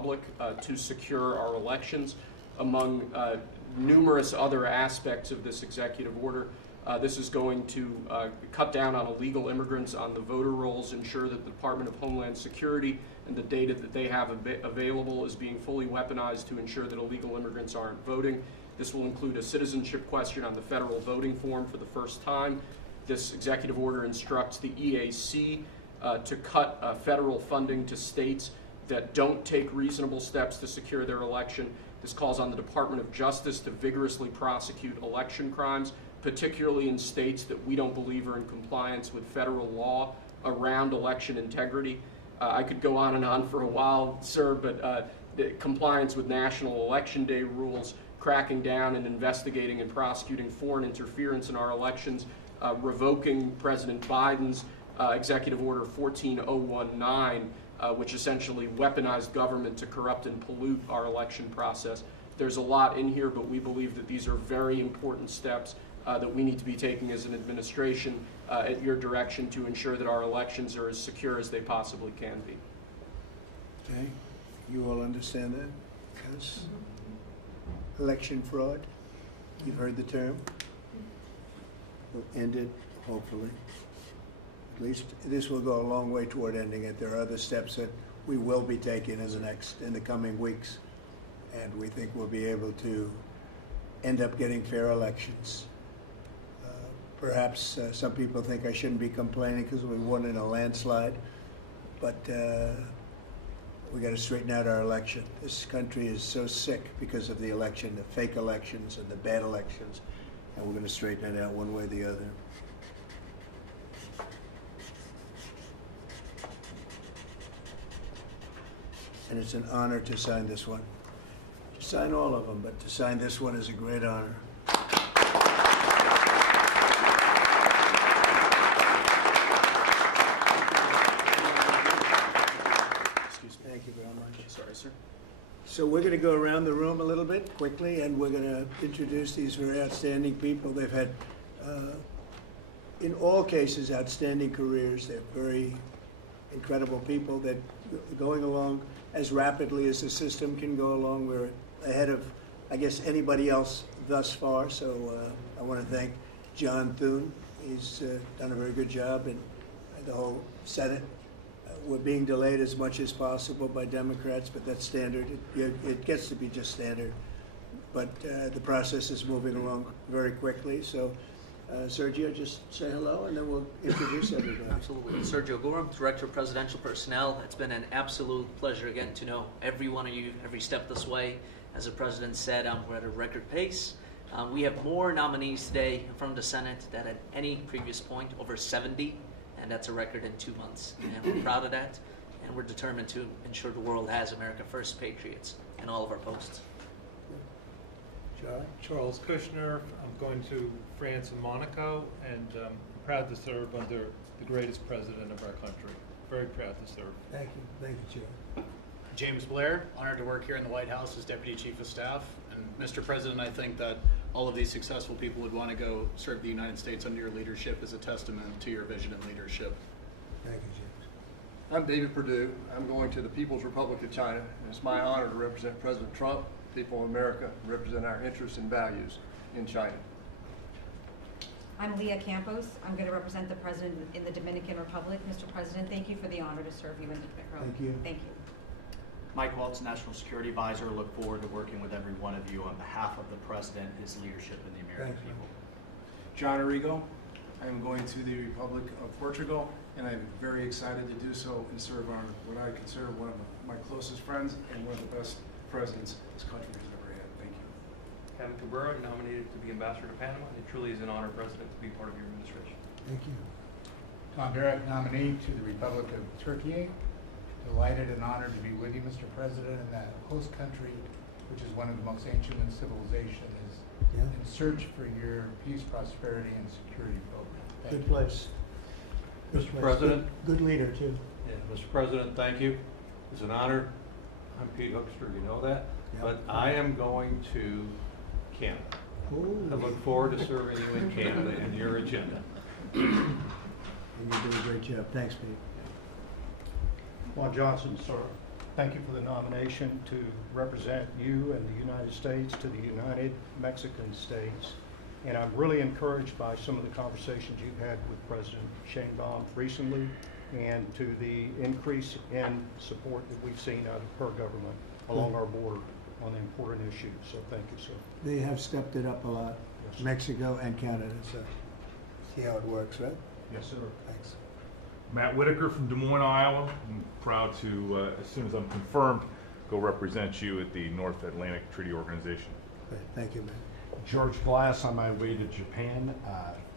Republic to secure our elections. Among numerous other aspects of this executive order, this is going to cut down on illegal immigrants on the voter rolls, ensure that the Department of Homeland Security and the data that they have available is being fully weaponized to ensure that illegal immigrants aren't voting. This will include a citizenship question on the federal voting form for the first time. This executive order instructs the EAC to cut federal funding to states that don't take reasonable steps to secure their election. This calls on the Department of Justice to vigorously prosecute election crimes, particularly in states that we don't believe are in compliance with federal law around election integrity. I could go on and on for a while, sir, but the compliance with National Election Day rules, cracking down and investigating and prosecuting foreign interference in our elections, revoking President Biden's Executive Order 14019, which essentially weaponized government to corrupt and pollute our election process. There's a lot in here, but we believe that these are very important steps that we need to be taking as an administration at your direction to ensure that our elections are as secure as they possibly can be. Okay, you all understand that? Yes. Election fraud, you've heard the term. We'll end it, hopefully. At least this will go a long way toward ending it. There are other steps that we will be taking in the coming weeks, and we think we'll be able to end up getting fair elections. Perhaps some people think I shouldn't be complaining because we won in a landslide, but we got to straighten out our election. This country is so sick because of the election, the fake elections and the bad elections, and we're going to straighten it out one way or the other. And it's an honor to sign this one. To sign all of them, but to sign this one is a great honor. Thank you very much. Sorry, sir. So we're going to go around the room a little bit quickly, and we're going to introduce these very outstanding people. They've had, in all cases, outstanding careers. They're very incredible people that are going along as rapidly as the system can go along. We're ahead of, I guess, anybody else thus far. So I want to thank John Thune. He's done a very good job, and the whole Senate. We're being delayed as much as possible by Democrats, but that's standard. It gets to be just standard. But the process is moving along very quickly. So, Sergio, just say hello, and then we'll introduce everybody. Absolutely. Sergio Gorham, Director of Presidential Personnel. It's been an absolute pleasure getting to know every one of you every step this way. As the President said, we're at a record pace. We have more nominees today from the Senate than at any previous point, over 70. And that's a record in 2 months. And we're proud of that. And we're determined to ensure the world has America First patriots in all of our posts. Charlie? Charles Kushner. I'm going to France and Monaco, and I'm proud to serve under the greatest president of our country. Very proud to serve. Thank you, Charlie. James Blair, honored to work here in the White House as Deputy Chief of Staff. And Mr. President, I think that all of these successful people would want to go serve the United States under your leadership as a testament to your vision and leadership. Thank you, James. I'm David Perdue. I'm going to the People's Republic of China, and it's my honor to represent President Trump, people of America, and represent our interests and values in China. I'm Leah Campos. I'm going to represent the President in the Dominican Republic. Mr. President, thank you for the honor to serve you in the Dominican. Thank you. Thank you. Mike Waltz, National Security Advisor. Look forward to working with every one of you on behalf of the President, his leadership, and the American people. John Arrigo. I am going to the Republic of Portugal, and I'm very excited to do so and serve on what I consider one of my closest friends and one of the best presidents this country has ever had. Thank you. Kevin Cabrera, nominated to be Ambassador to Panama. It truly is an honor, President, to be part of your administration. Thank you. Tom Barrett, nominee to the Republic of Turkey. Delighted and honored to be with you, Mr. President, in that host country, which is one of the most ancient in civilization, is in search for your peace, prosperity, and security program. Good place. Mr. President. Good leader, too. Yeah, Mr. President, thank you. It's an honor. I'm Pete Hookster, you know that. Yep. But I am going to Canada. Ooh. I look forward to serving you in Canada and your agenda. And you do a great job. Thanks, Pete. Juan Johnson, sir. Thank you for the nomination to represent you and the United States to the United Mexican States. And I'm really encouraged by some of the conversations you've had with President Sheinbaum recently and to the increase in support that we've seen out of her government along our border on the important issues. So thank you, sir. They have stepped it up a lot, Yes. Mexico and Canada, so see how it works, right? Yes, sir. Thanks. Matt Whitaker from Des Moines, Iowa. I'm proud to, as soon as I'm confirmed, go represent you at the North Atlantic Treaty Organization. Great. Thank you, man. George Glass on my way to Japan.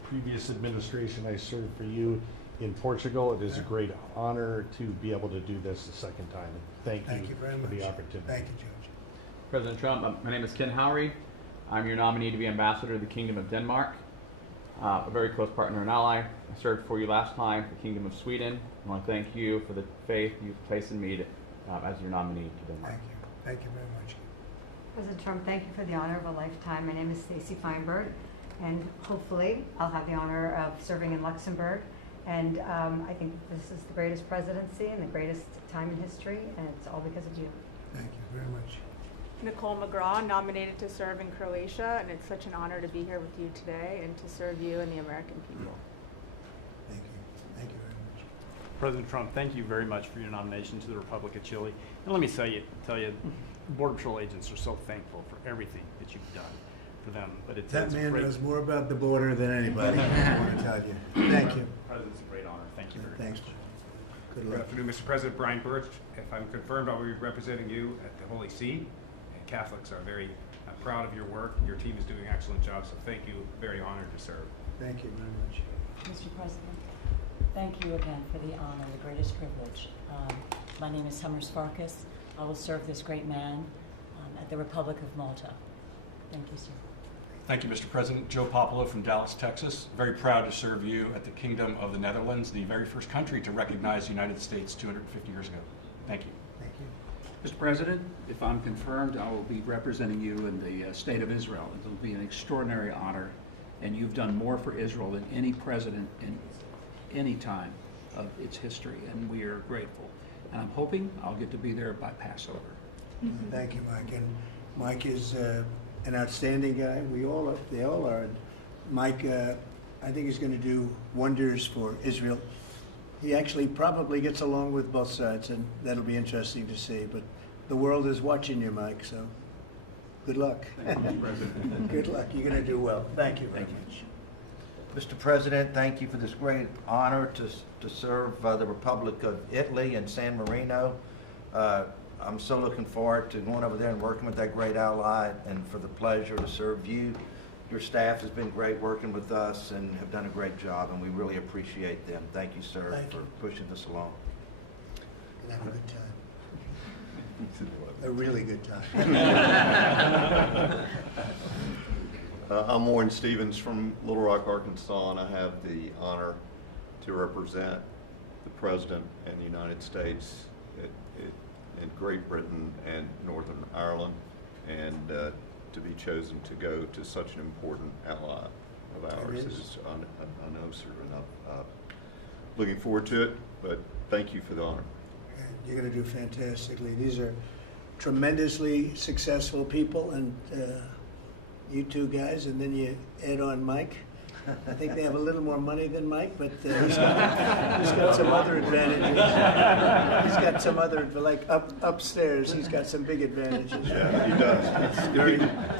Previous administration, I served for you in Portugal. It is a great honor to be able to do this the second time. Thank you very for much. the opportunity. Thank you, George. President Trump, my name is Ken Howry. I'm your nominee to be ambassador to the Kingdom of Denmark, a very close partner and ally. I served for you last time, the Kingdom of Sweden. I want to thank you for the faith you've placed in me as your nominee to Denmark. Thank you. Thank you very much. President Trump, thank you for the honor of a lifetime. My name is Stacy Feinberg, and hopefully I'll have the honor of serving in Luxembourg. And I think this is the greatest presidency and the greatest time in history, and it's all because of you. Thank you very much. Nicole McGraw, nominated to serve in Croatia, and it's such an honor to be here with you today and to serve you and the American people. Thank you. Thank you very much. President Trump, thank you very much for your nomination to the Republic of Chile. And let me tell you, Border Patrol agents are so thankful for everything that you've done for them. But That it's man great. knows more about the border than anybody, I want to tell you. Thank you. President, it's a great honor. Thank you very Thanks. much. Good Good luck. afternoon, Mr. President. Brian Birch. If I'm confirmed, I will be representing you at the Holy See. And Catholics are very proud of your work. Your team is doing an excellent job, so thank you. Very honored to serve. Thank you very much. Mr. President, thank you again for the honor, the greatest privilege. My name is Summers Farkas. I will serve this great man at the Republic of Malta. Thank you, sir. Thank you, Mr. President. Joe Popolo from Dallas, Texas. Very proud to serve you at the Kingdom of the Netherlands, the very first country to recognize the United States 250 years ago. Thank you. Thank you. Mr. President, if I'm confirmed, I will be representing you in the state of Israel. It will be an extraordinary honor, and you've done more for Israel than any president in any time of its history, and we are grateful. And I'm hoping I'll get to be there by Passover. Thank you, Mike. And Mike is an outstanding guy. They all are. And Mike, I think he's going to do wonders for Israel. He actually probably gets along with both sides, and that'll be interesting to see. But the world is watching you, Mike, so good luck. Thank you, President. Good luck. You're going to do well. Thank you very much. Mr. President, thank you for this great honor to serve the Republic of Italy in San Marino. I'm so looking forward to going over there and working with that great ally, and for the pleasure to serve you. Your staff has been great working with us and have done a great job, and we really appreciate them. Thank you, sir, for pushing this along. And have a good time. A really good time. I'm Warren Stevens from Little Rock, Arkansas, and I have the honor to represent the President and the United States in Great Britain and Northern Ireland, and to be chosen to go to such an important ally of ours is, I know, sir, and I'm looking forward to it, but thank you for the honor. You're going to do fantastically. These are tremendously successful people, and you two guys, and then you add on Mike. I think they have a little more money than Mike, but he's got some other advantages. He's got some other, like upstairs, he's got some big advantages. Yeah, he does.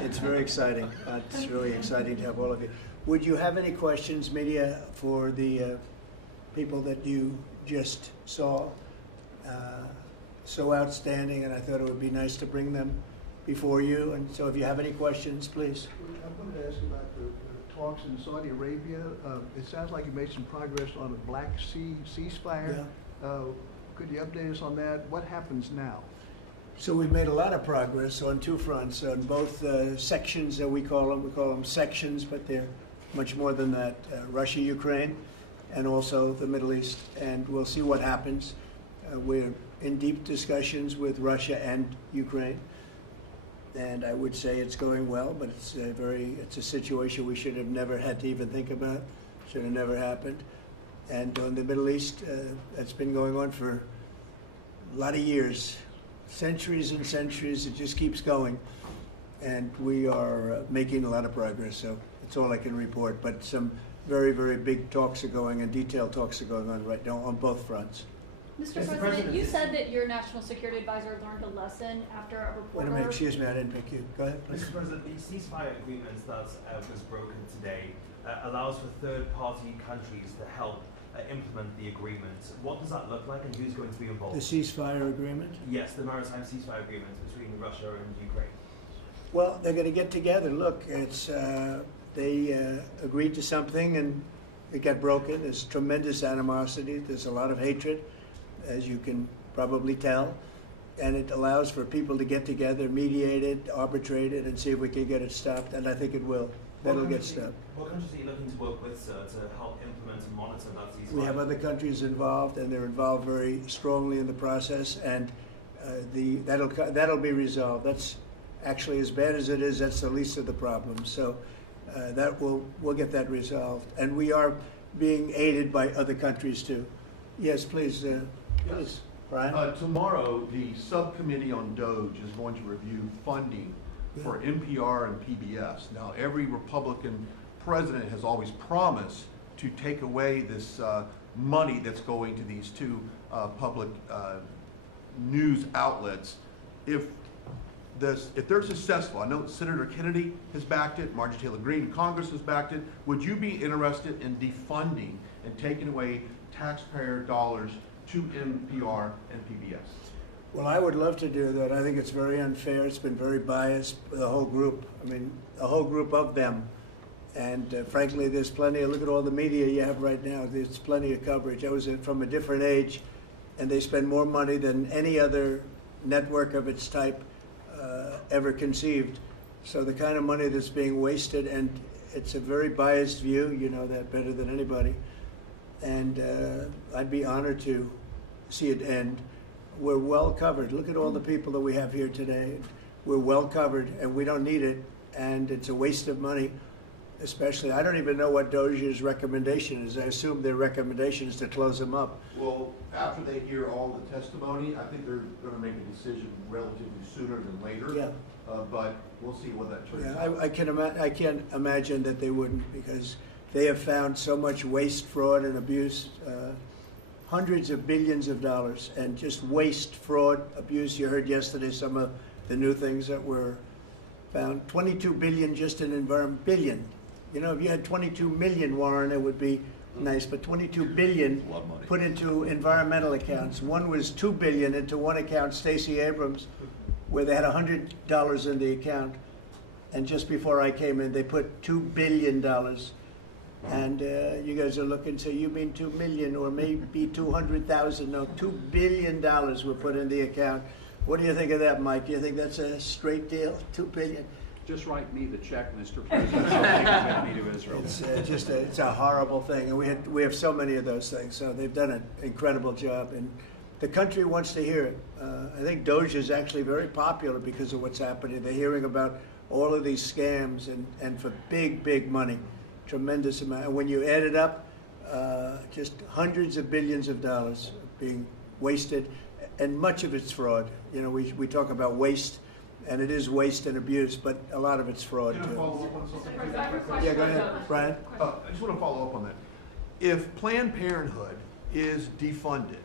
It's very exciting. It's really exciting to have all of you. Would you have any questions, media, for the people that you just saw? So outstanding, and I thought it would be nice to bring them before you. And so if you have any questions, please. I wanted to ask you about the talks in Saudi Arabia. It sounds like you made some progress on a Black Sea ceasefire. Yeah. Could you update us on that? What happens now? So we've made a lot of progress on two fronts, on both sections that we call them sections, but they're much more than that. Russia, Ukraine, and also the Middle East, and we'll see what happens. We're in deep discussions with Russia and Ukraine, and I would say it's going well, but it's a situation we should have never had to even think about, should have never happened. And on the Middle East, that's been going on for a lot of years, centuries and centuries. It just keeps going. And we are making a lot of progress, so that's all I can report. But some very, very big talks are going and detailed talks are going on right now on both fronts. Mr. President, you said that your national security advisor learned a lesson after a reporter... Wait a minute, excuse me, I didn't pick you. Go ahead, please. Mr. President, the ceasefire agreement that was broken today allows for third-party countries to help implement the agreement. What does that look like and who's going to be involved? The ceasefire agreement? Yes, the maritime ceasefire agreement between Russia and Ukraine. Well, they're going to get together. Look, it's they agreed to something and it got broken. There's tremendous animosity. There's a lot of hatred, as you can probably tell. And it allows for people to get together, mediate it, arbitrate it, and see if we can get it stopped. And I think it will. That'll get stopped. What countries are you looking to work with, sir, to help implement and monitor that ceasefire? We have other countries involved, and they're involved very strongly in the process. And that'll be resolved. That's actually, as bad as it is, that's the least of the problems. So we'll get that resolved. And we are being aided by other countries too. Yes, please, please, Brian. Tomorrow, the subcommittee on DOGE is going to review funding for NPR and PBS. Now, every Republican president has always promised to take away this money that's going to these two public news outlets. If they're successful, I know Senator Kennedy has backed it, Marjorie Taylor Greene in Congress has backed it. Would you be interested in defunding and taking away taxpayer dollars to NPR and PBS? Well, I would love to do that. I think it's very unfair. It's been very biased, the whole group. I mean, a whole group of them. And frankly, there's plenty look at all the media you have right now. There's plenty of coverage. I was from a different age, and they spend more money than any other network of its type ever conceived. So the kind of money that's being wasted, and it's a very biased view, you know that better than anybody. And I'd be honored to see it end. We're well covered. Look at all the people that we have here today. We're well covered, and we don't need it, and it's a waste of money, especially. I don't even know what DOJ's recommendation is. I assume their recommendation is to close them up. Well, after they hear all the testimony, I think they're going to make a decision relatively sooner than later. Yeah. But we'll see what that turns out. I can't imagine that they wouldn't, because they have found so much waste, fraud, and abuse, hundreds of billions of dollars, and just waste, fraud, abuse. You heard yesterday some of the new things that were found. 22 billion just in environment, billion. You know, if you had 22 million, Warren, it would be nice, but 22 billion put into environmental accounts. One was 2 billion into one account, Stacey Abrams, where they had $100 in the account. And just before I came in, they put $2 billion. And you guys are looking, so you mean 2 million or maybe 200,000? No, $2 billion were put in the account. What do you think of that, Mike? Do you think that's a straight deal? 2 billion? Just write me the check, Mr. President. I'll take me to Israel. It's it's a horrible thing, and we have so many of those things. So they've done an incredible job, and the country wants to hear it. I think DOGE is actually very popular because of what's happening. They're hearing about all of these scams and for big money, tremendous amount. And when you add it up, just hundreds of billions of dollars being wasted, and much of it's fraud. You know, we talk about waste. And it is waste and abuse, but a lot of it's fraud Can I too. follow up on something? Yeah, go ahead, Brian. I just want to follow up on that. If Planned Parenthood is defunded,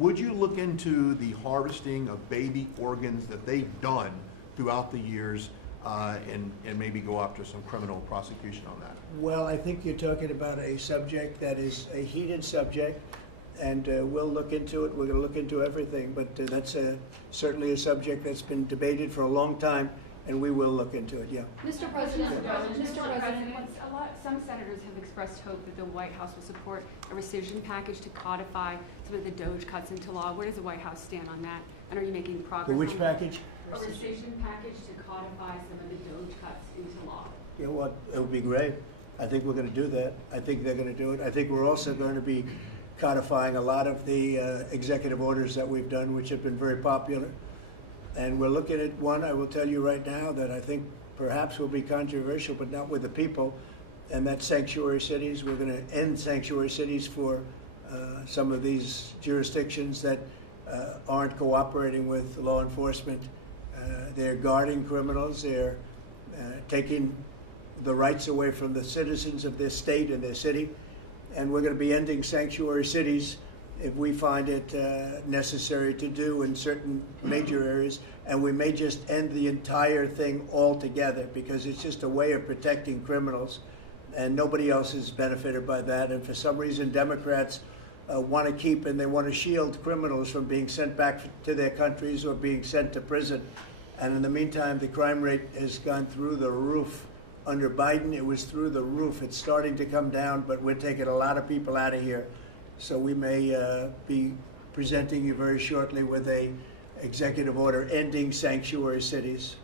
would you look into the harvesting of baby organs that they've done throughout the years and maybe go after some criminal prosecution on that? Well, I think you're talking about a subject that is a heated subject, and we'll look into it. We're going to look into everything, but that's certainly a subject that's been debated for a long time, and we will look into it, yeah. Mr. President, Some senators have expressed hope that the White House will support a rescission package to codify some of the DOGE cuts into law. Where does the White House stand on that? And are you making progress? Which package? A rescission package to codify some of the DOGE cuts into law. You know what? It would be great. I think we're going to do that. I think they're going to do it. I think we're also going to be codifying a lot of the executive orders that we've done, which have been very popular. And we're looking at one, I will tell you right now, that I think perhaps will be controversial, but not with the people, and that's sanctuary cities. We're going to end sanctuary cities for some of these jurisdictions that aren't cooperating with law enforcement. They're guarding criminals. They're taking the rights away from the citizens of their state and their city. And we're going to be ending sanctuary cities if we find it necessary to do in certain major areas. And we may just end the entire thing altogether because it's just a way of protecting criminals. And nobody else is benefited by that. And for some reason, Democrats want to keep and they want to shield criminals from being sent back to their countries or being sent to prison. And in the meantime, the crime rate has gone through the roof. Under Biden, it was through the roof. It's starting to come down, but we're taking a lot of people out of here. So we may be presenting you very shortly with a executive order ending sanctuary cities.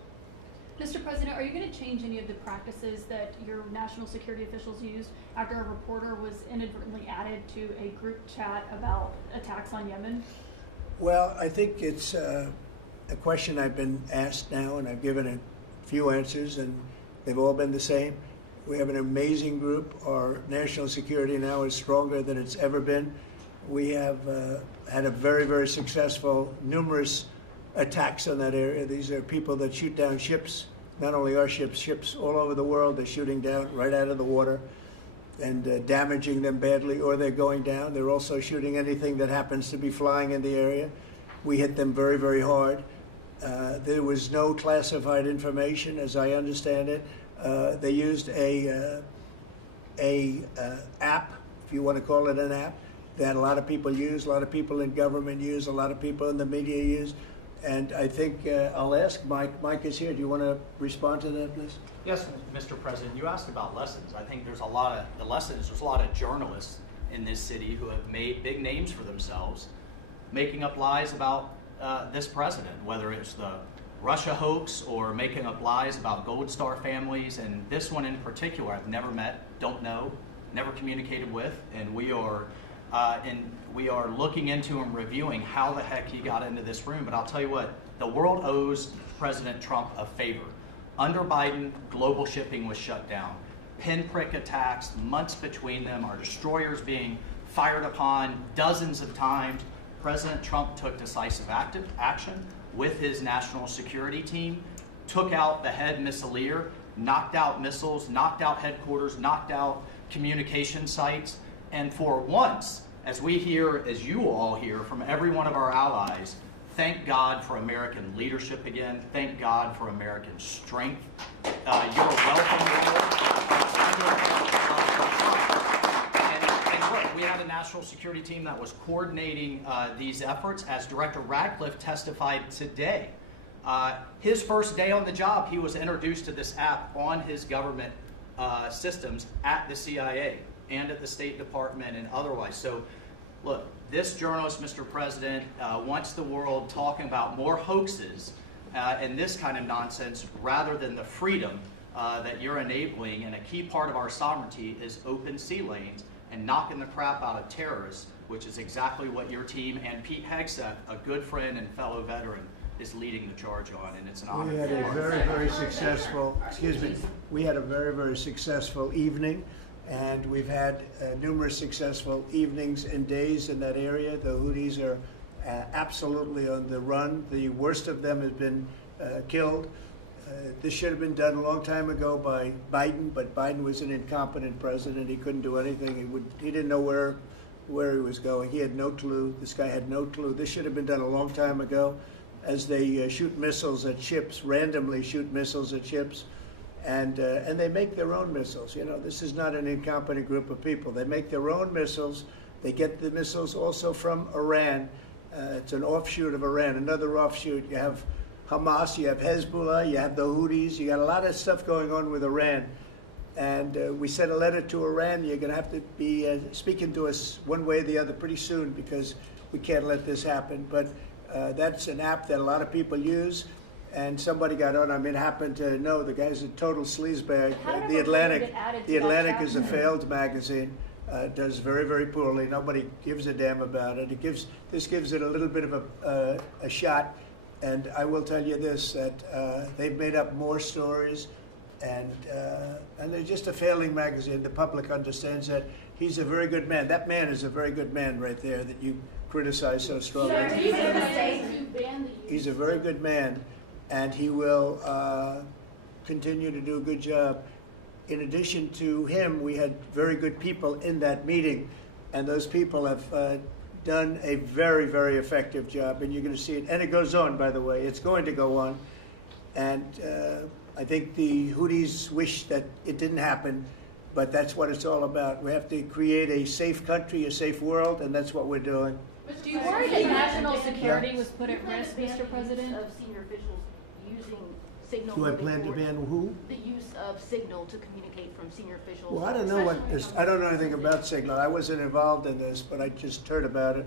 Mr. President, are you going to change any of the practices that your national security officials used after a reporter was inadvertently added to a group chat about attacks on Yemen? Well, I think it's a question I've been asked now, and I've given a few answers, and they've all been the same. We have an amazing group. Our national security now is stronger than it's ever been. We have had a very, very successful, numerous attacks on that area. These are people that shoot down ships, not only our ships, ships all over the world. They're shooting down right out of the water and damaging them badly, or they're going down. They're also shooting anything that happens to be flying in the area. We hit them very, very hard. There was no classified information, as I understand it. They used a app, if you want to call it an app, that a lot of people use, a lot of people in government use, a lot of people in the media use. And I think I'll ask Mike. Mike is here. Do you want to respond to that, please? Yes, Mr. President. You asked about lessons. I think there's a lot of the lessons. There's a lot of journalists in this city who have made big names for themselves, making up lies about this president, whether it's the Russia hoax or making up lies about Gold Star families. And this one in particular, I've never met, don't know, never communicated with, and we are looking into and reviewing how the heck he got into this room. But I'll tell you what, the world owes President Trump a favor. Under Biden, global shipping was shut down. Pinprick attacks, months between them, our destroyers being fired upon dozens of times. President Trump took decisive action with his national security team, took out the head missileer, knocked out missiles, knocked out headquarters, knocked out communication sites. And for once, as we hear, as you all hear from every one of our allies, thank God for American leadership again. Thank God for American strength. You're welcome. And look, we had a national security team that was coordinating these efforts. As Director Radcliffe testified today, his first day on the job, he was introduced to this app on his government systems at the CIA and at the State Department and otherwise. So, look, this journalist, Mr. President, wants the world talking about more hoaxes and this kind of nonsense rather than the freedom that you're enabling. And a key part of our sovereignty is open sea lanes and knocking the crap out of terrorists, which is exactly what your team and Pete Hegseth, a good friend and fellow veteran, is leading the charge on, and it's an honor. We had a very, very successful, we had a very, very successful evening. And we've had numerous successful evenings and days in that area. The Houthis are absolutely on the run. The worst of them has been killed. This should have been done a long time ago by Biden, but Biden was an incompetent president. He couldn't do anything. He didn't know where he was going. He had no clue. This guy had no clue. This should have been done a long time ago. As they shoot missiles at ships, randomly shoot missiles at ships. And they make their own missiles. You know, this is not an incompetent group of people. They make their own missiles. They get the missiles also from Iran. It's an offshoot of Iran, another offshoot. You have Hamas, you have Hezbollah, you have the Houthis. You got a lot of stuff going on with Iran. And we sent a letter to Iran. You're going to have to be speaking to us one way or the other pretty soon because we can't let this happen. But that's an app that a lot of people use. And somebody got on. I mean, happened to know the guy's a total sleazebag. The Atlantic is a failed magazine. Does very, very poorly. Nobody gives a damn about it. This gives it a little bit of a shot. And I will tell you this: that they've made up more stories, and they're just a failing magazine. The public understands that he's a very good man. That man is a very good man right there. That you criticize so strongly. Sir, he's going to say to ban the use. He's a very good man, and he will continue to do a good job. In addition to him, we had very good people in that meeting, and those people have done a very, very effective job, and you're going to see it. And it goes on, by the way. It's going to go on. And I think the Houthis wish that it didn't happen, but that's what it's all about. We have to create a safe country, a safe world, and that's what we're doing. Do you worry that national security was put at risk, Mr. President? Of senior officials using signal. Do I plan to ban who? The use of signal to communicate from senior officials. Well, I don't know I don't know anything about Signal. I wasn't involved in this, but I just heard about it.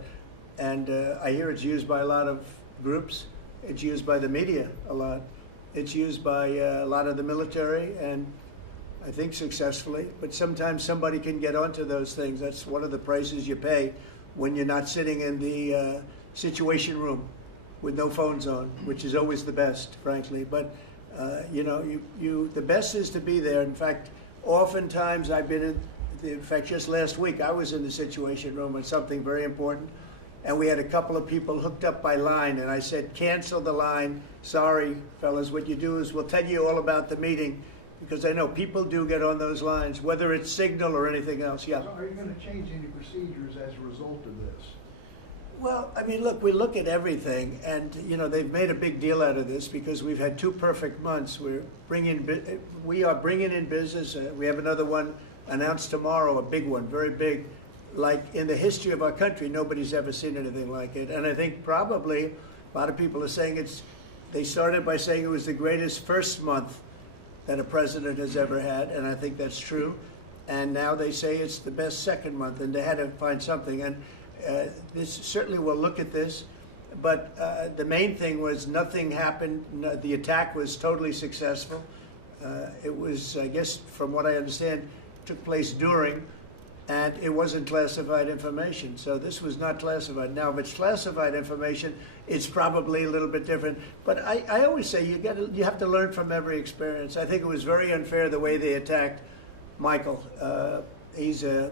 And I hear it's used by a lot of groups. It's used by the media a lot. It's used by a lot of the military, and I think successfully. But sometimes somebody can get onto those things. That's one of the prices you pay when you're not sitting in the situation room with no phones on, which is always the best, frankly. But you know, the best is to be there. In fact, oftentimes I've been in fact, just last week I was in the situation room on something very important, and we had a couple of people hooked up by line, and I said, cancel the line. Sorry, fellas, what you do is we'll tell you all about the meeting, because I know people do get on those lines, whether it's Signal or anything else. Yeah. So are you going to change any procedures as a result of this? Well, I mean, look, we look at everything, and you know they've made a big deal out of this because we've had 2 perfect months. We are bringing in business. We have another one announced tomorrow, a big one, very big. Like in the history of our country, nobody's ever seen anything like it. And I think probably a lot of people are saying they started by saying it was the greatest first month that a president has ever had, and I think that's true. And now they say it's the best second month, and they had to find something. And this certainly will look at this, but the main thing was nothing happened. The attack was totally successful. It was, I guess, from what I understand, took place during, and it wasn't classified information. So this was not classified. Now, if it's classified information, it's probably a little bit different. But I always say you have to learn from every experience. I think it was very unfair the way they attacked Michael. He's a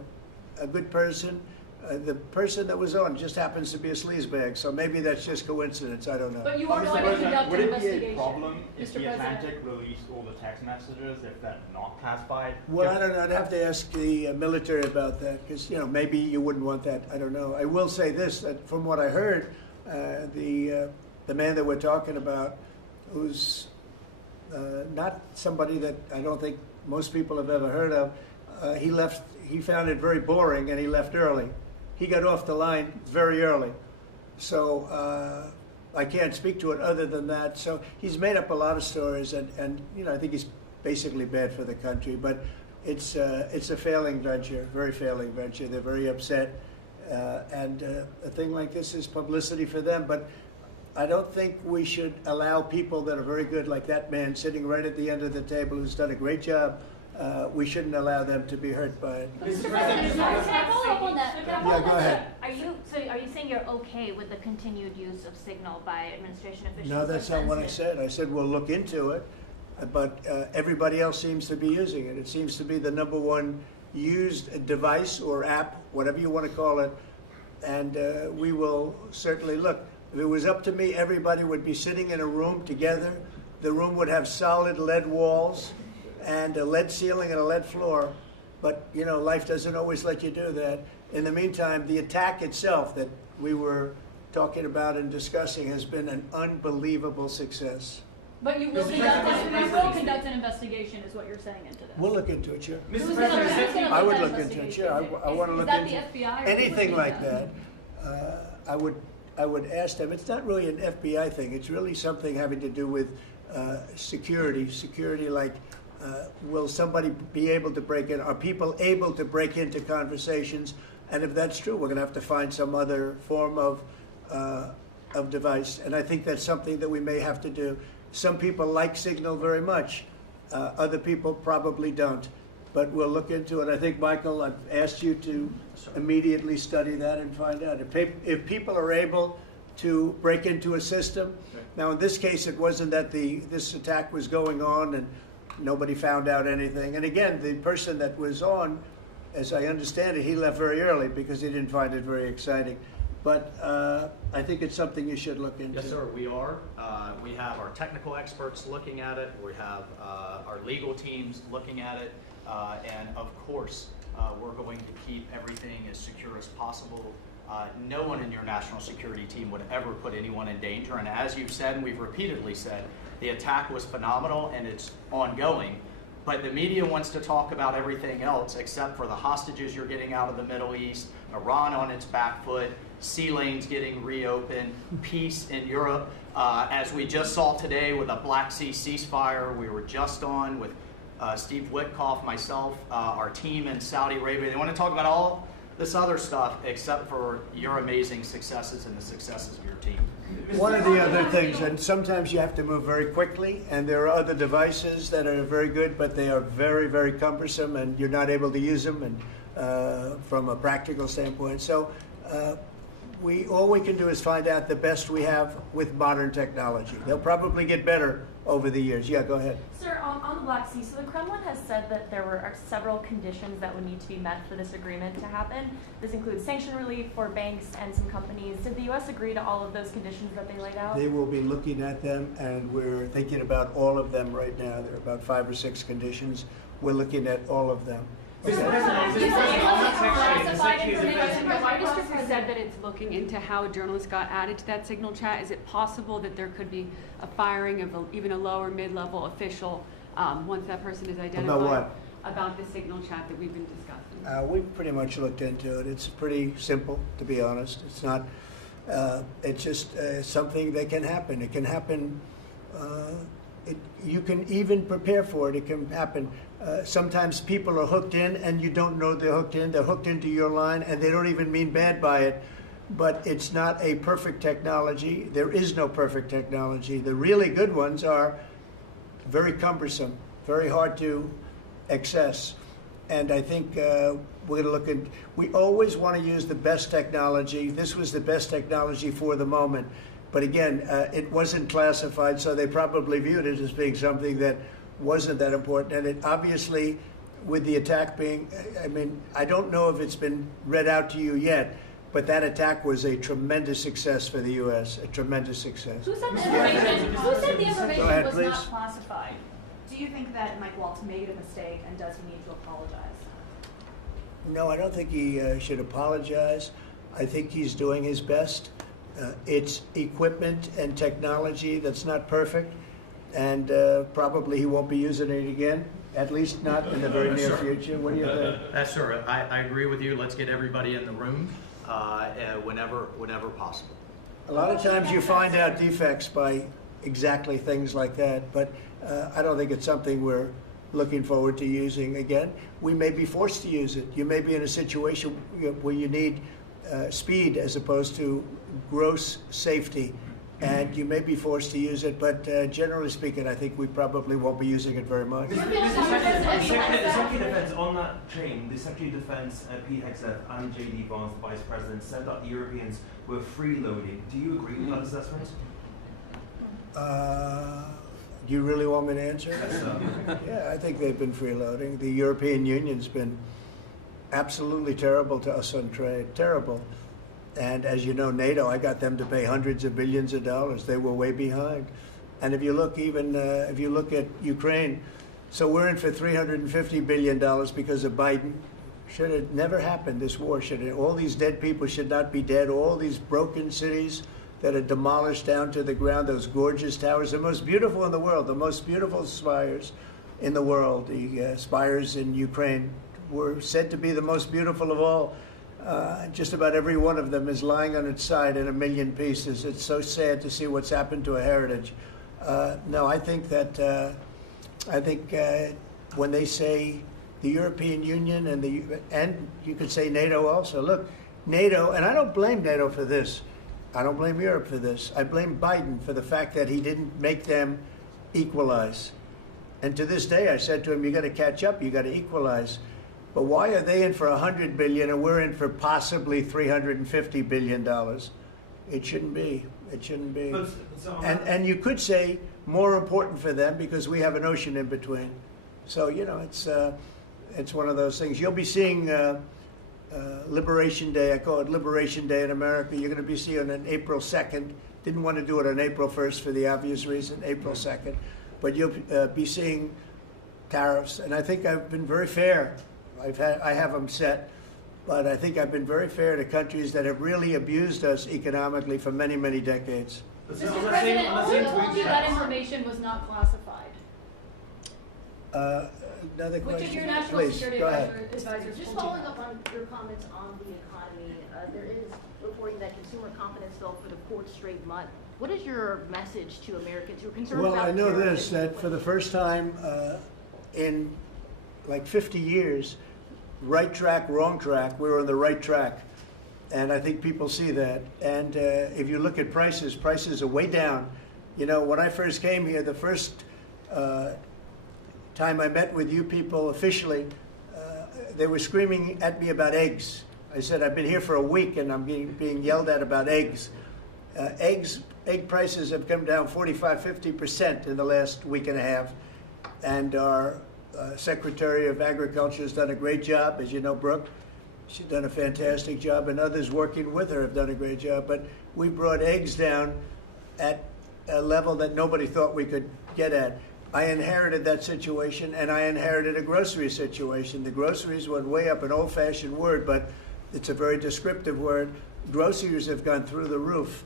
good person. The person that was on just happens to be a sleazebag, so maybe that's just coincidence. I don't know. But you are going to conduct an investigation. Would it be a problem if Mr. the Atlantic President released all the text messages if they're not classified? Well, I don't know. I'd have to ask the military about that because, you know, maybe you wouldn't want that. I don't know. I will say this, that from what I heard, the man that we're talking about, who's not somebody that I don't think most people have ever heard of, he found it very boring and he left early. He got off the line very early. So I can't speak to it other than that. So he's made up a lot of stories, and you know, I think he's basically bad for the country. But it's a failing venture, very failing venture. They're very upset, and a thing like this is publicity for them. But I don't think we should allow people that are very good, like that man sitting right at the end of the table, who's done a great job. We shouldn't allow them to be hurt by it. Mr. President, can I follow up on that? Yeah, go ahead. Are you saying you're okay with the continued use of Signal by administration officials? No, that's not what I said. I said we'll look into it, but everybody else seems to be using it. It seems to be the #1 used device or app, whatever you want to call it, and we will certainly look. If it was up to me, everybody would be sitting in a room together. The room would have solid lead walls and a lead ceiling and a lead floor. But, you know, life doesn't always let you do that. In the meantime, the attack itself that we were talking about and discussing has been an unbelievable success. But you will conduct an investigation, is what you're saying into this. We'll look into it, sure. Mr. President, I would look into it, sure. I want to look into Is that the FBI or anything who's like looking that. I would ask them. It's not really an FBI thing. It's really something having to do with security. Security, like, will somebody be able to break in? Are people able to break into conversations? And if that's true, we're going to have to find some other form of device. And I think that's something that we may have to do. Some people like Signal very much. Other people probably don't. But we'll look into it. I think, Michael, I've asked you to immediately study that and find out. If people are able to break into a system, now in this case it wasn't that this attack was going on and nobody found out anything. And again, the person that was on, as I understand it, he left very early because he didn't find it very exciting. but I think it's something you should look into. Yes, sir, we are. We have our technical experts looking at it. We have our legal teams looking at it. And of course, we're going to keep everything as secure as possible. No one in your national security team would ever put anyone in danger. And as you've said, and we've repeatedly said, the attack was phenomenal and it's ongoing. But the media wants to talk about everything else except for the hostages you're getting out of the Middle East, Iran on its back foot, sea lanes getting reopened, peace in Europe. As we just saw today with a Black Sea ceasefire, we were just on with Steve Witkoff, myself, our team in Saudi Arabia. They want to talk about all this other stuff except for your amazing successes and the successes of your team. One of the other things, and sometimes you have to move very quickly, and there are other devices that are very good, but they are very, very cumbersome, and you're not able to use them and from a practical standpoint. So all we can do is find out the best we have with modern technology. They'll probably get better over the years. Yeah, go ahead. Sir, on the Black Sea, so the Kremlin has said that there were several conditions that would need to be met for this agreement to happen. This includes sanction relief for banks and some companies. Did the U.S. agree to all of those conditions that they laid out? They will be looking at them, and we're thinking about all of them right now. There are about 5 or 6 conditions. We're looking at all of them. Mr. President said that it's looking into how a journalist got added to that signal chat. Is it possible that there could be a firing of even a lower mid-level official once that person is identified? About what? About the signal chat that we've been discussing. We've pretty much looked into it. It's pretty simple, to be honest. It's not. It's just something that can happen. It can happen. You can even prepare for it. It can happen. Sometimes people are hooked in and you don't know they're hooked in. They're hooked into your line and they don't even mean bad by it. But it's not a perfect technology. There is no perfect technology. The really good ones are very cumbersome, very hard to access. And I think we're going to look at, we always want to use the best technology. This was the best technology for the moment. But again, it wasn't classified, so they probably viewed it as being something that wasn't that important. And it obviously, with the attack being, I mean, I don't know if it's been read out to you yet, but that attack was a tremendous success for the U.S., a tremendous success. Who said the information, Go ahead, was please. not classified? Do you think that Mike Waltz made a mistake, and does he need to apologize? No, I don't think he should apologize. I think he's doing his best. It's equipment and technology that's not perfect, and probably he won't be using it again, at least not in the very near future. What do you think? That's sir. I agree with you. Let's get everybody in the room whenever possible. A lot of times you find out defects by exactly things like that, but I don't think it's something we're looking forward to using again. We may be forced to use it. You may be in a situation where you need speed as opposed to gross safety, and you may be forced to use it, but generally speaking, I think we probably won't be using it very much. The Secretary of Defense, on that chain, the Secretary of Defense, Pete Hegseth, and J.D. Vance, the Vice President, said that the Europeans were freeloading. Do you agree with that assessment? Do you really want me to answer? Yes, sir. Yeah, I think they've been freeloading. The European Union's been absolutely terrible to us on trade, terrible. And as you know, NATO, I got them to pay hundreds of billions of dollars. They were way behind. And if you look if you look at Ukraine, so we're in for $350 billion because of Biden. Should have never happened, this war. All these dead people should not be dead. All these broken cities that are demolished down to the ground, those gorgeous towers, the most beautiful in the world, the most beautiful spires in the world. The spires in Ukraine were said to be the most beautiful of all. Just about every one of them is lying on its side in a million pieces. It's so sad to see what's happened to a heritage. No, I think that when they say the European Union and you could say NATO also. Look, NATO, and I don't blame NATO for this. I don't blame Europe for this. I blame Biden for the fact that he didn't make them equalize. And to this day, I said to him, you got to catch up, you got to equalize. But why are they in for $100 billion and we're in for possibly $350 billion? It shouldn't be. It shouldn't be. And you could say more important for them because we have an ocean in between. So, you know, it's one of those things. You'll be seeing Liberation Day. I call it Liberation Day in America. You're going to be seeing on April 2nd. Didn't want to do it on April 1st for the obvious reason, April 2nd. But you'll be seeing tariffs. And I think I've been very fair. I have them set. But I think I've been very fair to countries that have really abused us economically for many, many decades. Mr. President, who told you that information was not classified? Another question? Which of your national Please, security go ahead. advisors Just told you following that? up on your comments on the economy, there is reporting that consumer confidence fell for the fourth straight month. What is your message to Americans who are concerned Well, about I know terrorism? this, that for the first time in like 50 years, right track, wrong track, we're on the right track. And I think people see that. And if you look at prices, prices are way down. You know, when I first came here, the first time I met with you people officially, they were screaming at me about eggs. I said, I've been here for a week and I'm being yelled at about eggs. Egg prices have come down 45, 50% in the last week and a half. And our Secretary of Agriculture has done a great job, as you know, Brooke. She's done a fantastic job, and others working with her have done a great job. But we brought eggs down at a level that nobody thought we could get at. I inherited that situation, and I inherited a grocery situation. The groceries went way up, an old-fashioned word, but it's a very descriptive word. Groceries have gone through the roof.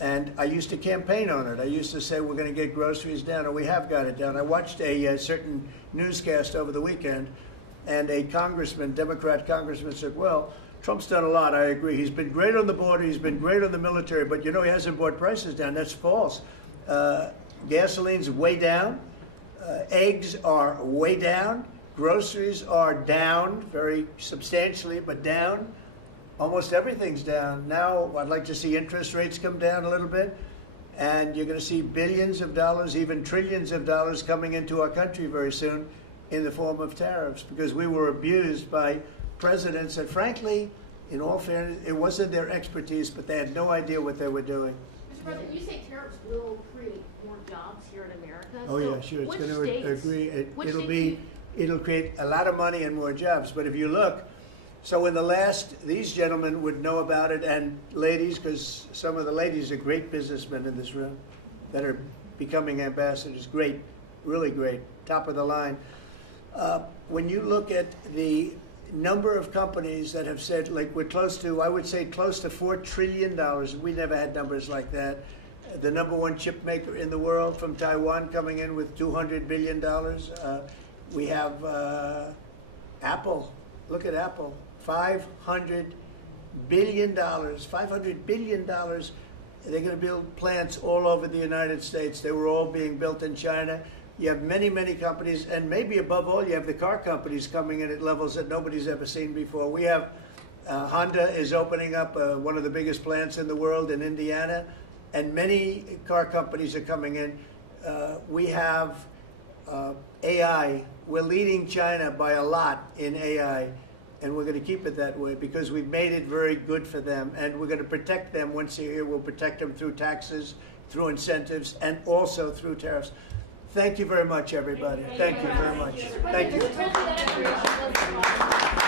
And I used to campaign on it. I used to say, we're going to get groceries down, and we have got it down. I watched a certain newscast over the weekend, and a congressman, Democrat congressman, said, well, Trump's done a lot, I agree. He's been great on the border, he's been great on the military, but you know, he hasn't brought prices down. That's false. Gasoline's way down. Eggs are way down. Groceries are down, very substantially, but down. Almost everything's down. Now, I'd like to see interest rates come down a little bit, and you're going to see billions of dollars, even trillions of dollars coming into our country very soon in the form of tariffs, because we were abused by presidents, and frankly, in all fairness, it wasn't their expertise, but they had no idea what they were doing. Mr. President, you say tariffs will create more jobs here in America. Oh, So yeah, sure, it's which going to states- agree. which It'll states be, it'll create a lot of money and more jobs, but if you look, so in the last, these gentlemen would know about it, and ladies, because some of the ladies are great businessmen in this room that are becoming ambassadors. Great, really great, top of the line. When you look at the number of companies that have said, like we're close to, I would say close to $4 trillion. We never had numbers like that. The number one chip maker in the world from Taiwan coming in with $200 billion. We have Apple. Look at Apple. $500 billion. $500 billion. They're going to build plants all over the United States. They were all being built in China. You have many, many companies, and maybe above all, you have the car companies coming in at levels that nobody's ever seen before. We have Honda is opening up one of the biggest plants in the world in Indiana, and many car companies are coming in. We have AI. We're leading China by a lot in AI, and we're going to keep it that way because we've made it very good for them, and we're going to protect them. Once they're here, we'll protect them through taxes, through incentives, and also through tariffs. Thank you very much, everybody. Thank you very much. Thank you.